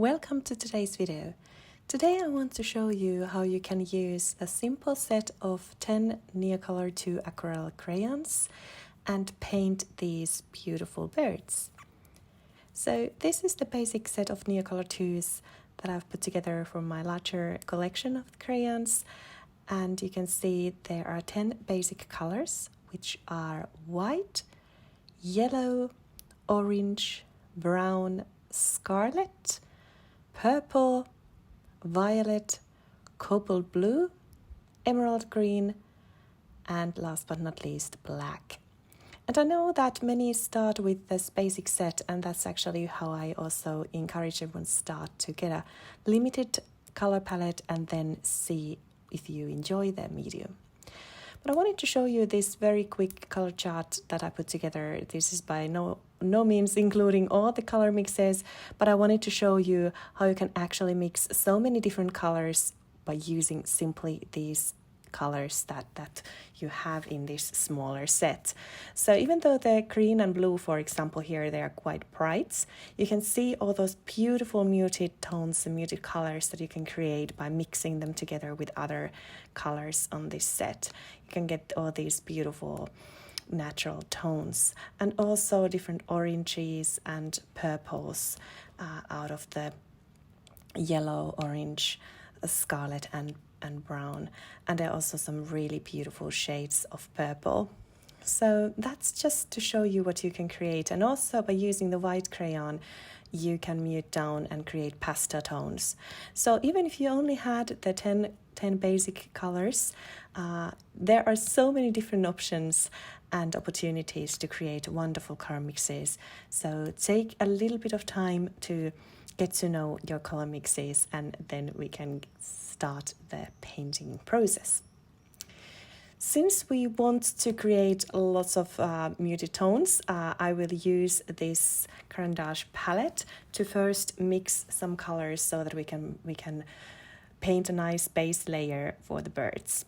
Welcome to today's video. Today I want to show you how you can use a simple set of 10 Neocolor II aquarelle crayons and paint these beautiful birds. So this is the basic set of Neocolor IIs that I've put together from my larger collection of crayons, and you can see there are 10 basic colors, which are white, yellow, orange, brown, scarlet, purple, violet, cobalt blue, emerald green, and last but not least, black. And I know that many start with this basic set, and that's actually how I also encourage everyone to start, to get a limited color palette and then see if you enjoy the medium. But I wanted to show you this very quick color chart that I put together. This is by no means including all the color mixes, but I wanted to show you how you can actually mix so many different colors by using simply these colors that you have in this smaller set. So even though the green and blue, for example, here they are quite bright, you can see all those beautiful muted tones and muted colors that you can create by mixing them together with other colors on this set. You can get all these beautiful natural tones and also different oranges and purples out of the yellow, orange, scarlet and brown, and there are also some really beautiful shades of purple. So that's just to show you what you can create, and also by using the white crayon you can mute down and create pastel tones. So even if you only had the 10 basic colors, there are so many different options and opportunities to create wonderful color mixes. So take a little bit of time to get to know your color mixes, and then we can start the painting process. Since we want to create lots of muted tones, I will use this Caran D'Ache palette to first mix some colors so that we can paint a nice base layer for the birds.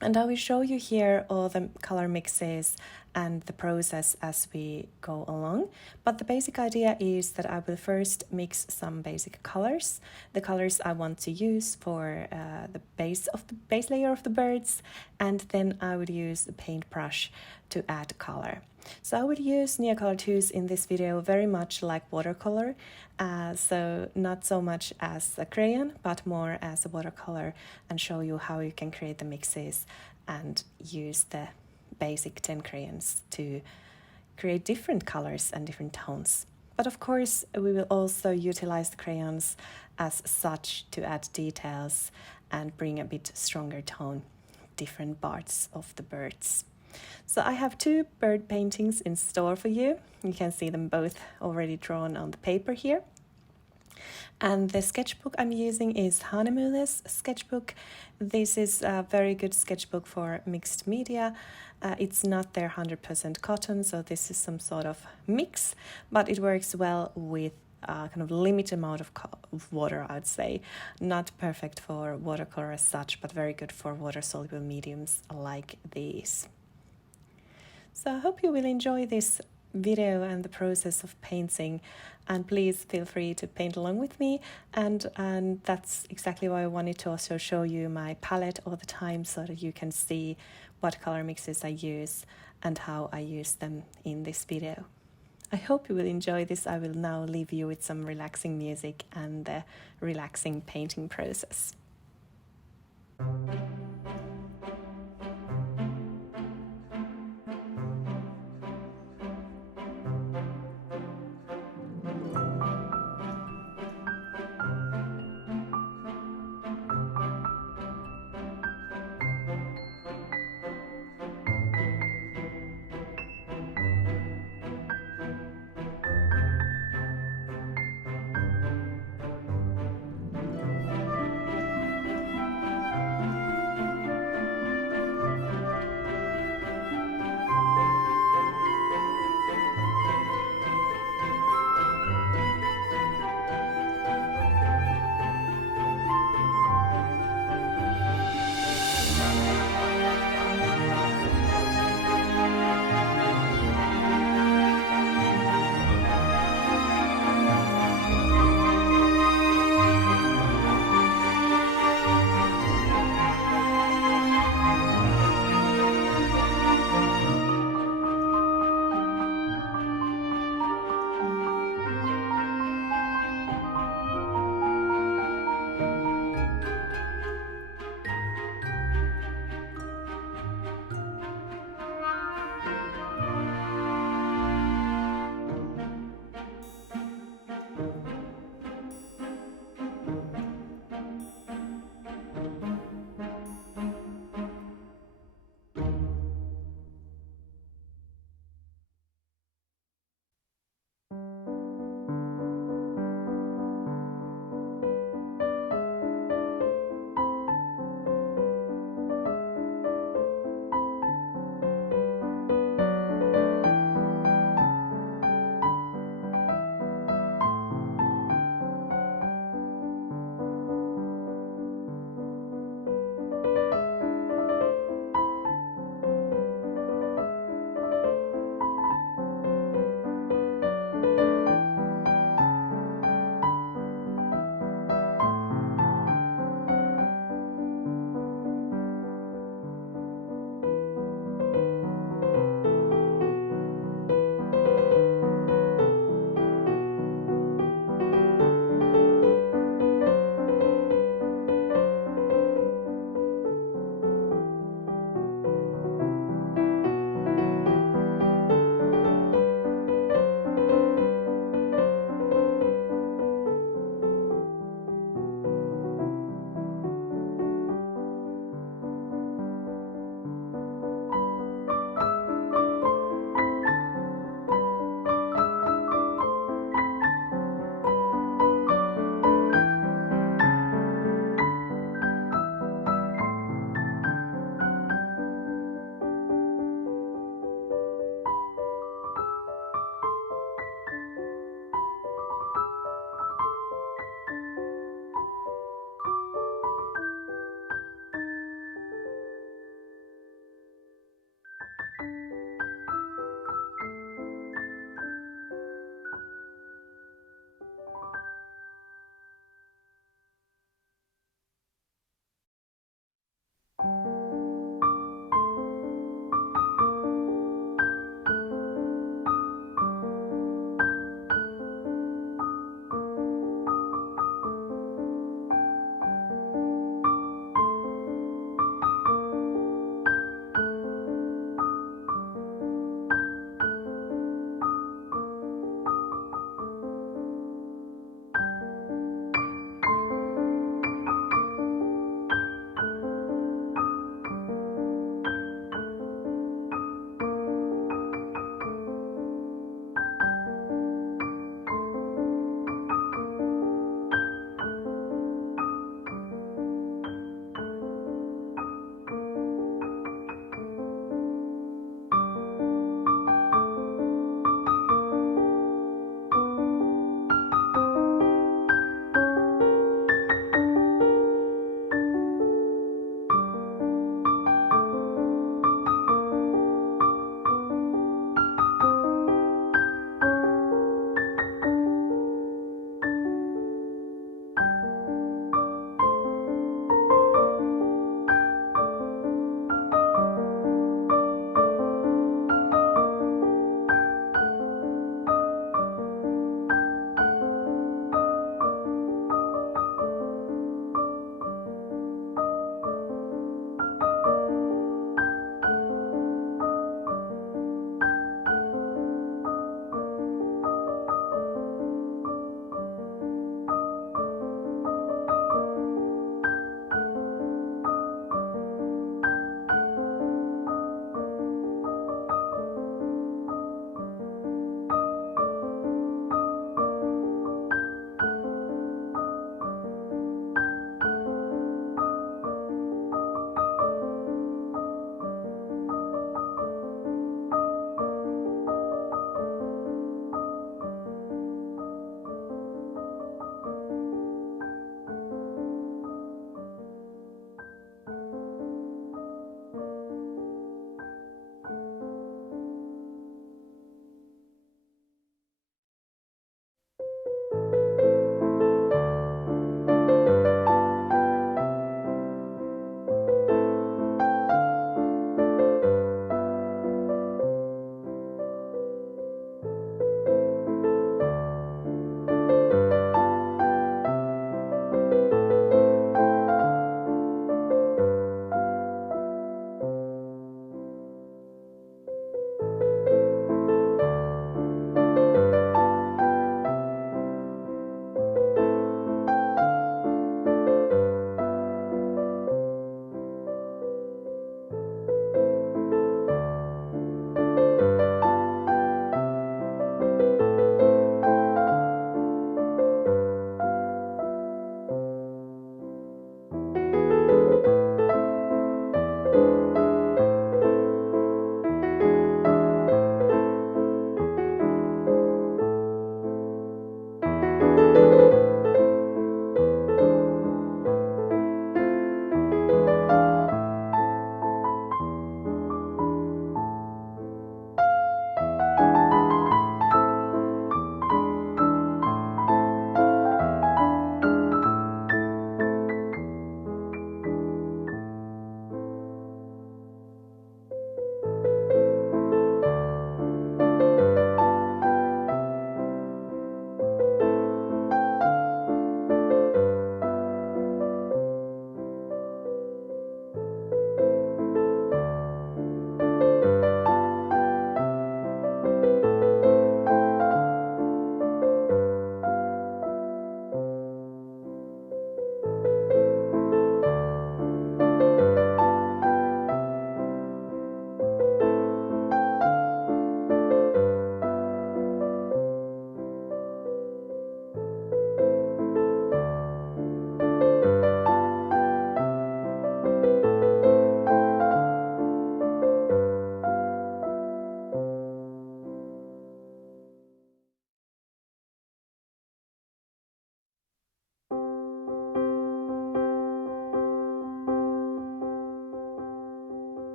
And I will show you here all the color mixes and the process as we go along. But the basic idea is that I will first mix some basic colors, the colors I want to use for the base layer of the birds, and then I would use a paintbrush to add color. So I would use Neocolor IIs in this video very much like watercolor, so not so much as a crayon, but more as a watercolor, and show you how you can create the mixes and use the basic 10 crayons to create different colors and different tones. But of course, we will also utilize the crayons as such to add details and bring a bit stronger tone, different parts of the birds. So I have two bird paintings in store for you. You can see them both already drawn on the paper here. And the sketchbook I'm using is Hahnemühle's sketchbook. This is a very good sketchbook for mixed media. It's not their 100% cotton, so this is some sort of mix, but it works well with kind of limited amount of water, I'd say. Not perfect for watercolor as such, but very good for water-soluble mediums like these. So I hope you will enjoy this video and the process of painting, and please feel free to paint along with me, and that's exactly why I wanted to also show you my palette all the time so that you can see what color mixes I use and how I use them in this video. I hope you will enjoy this. I will now leave you with some relaxing music and the relaxing painting process.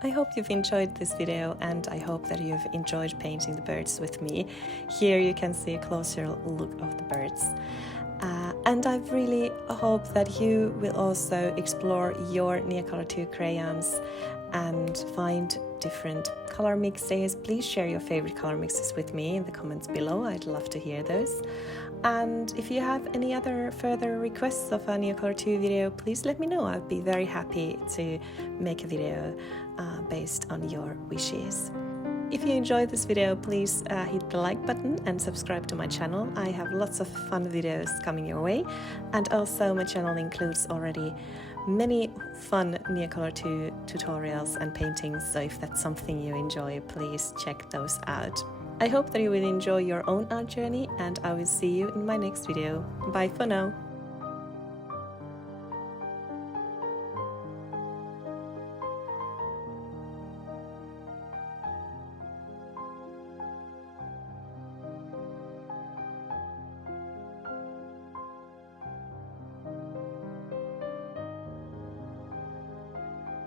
I hope you've enjoyed this video, and I hope that you've enjoyed painting the birds with me. Here you can see a closer look of the birds. And I really hope that you will also explore your Neocolor II crayons and find different color mixes. Please share your favorite color mixes with me in the comments below. I'd love to hear those. And if you have any other further requests of a Neocolor II video, please let me know. I'd be very happy to make a video based on your wishes. If you enjoyed this video, please hit the like button and subscribe to my channel. I have lots of fun videos coming your way, and also my channel includes already many fun Neocolor II tutorials and paintings, so if that's something you enjoy, please check those out. I hope that you will enjoy your own art journey, and I will see you in my next video. Bye for now!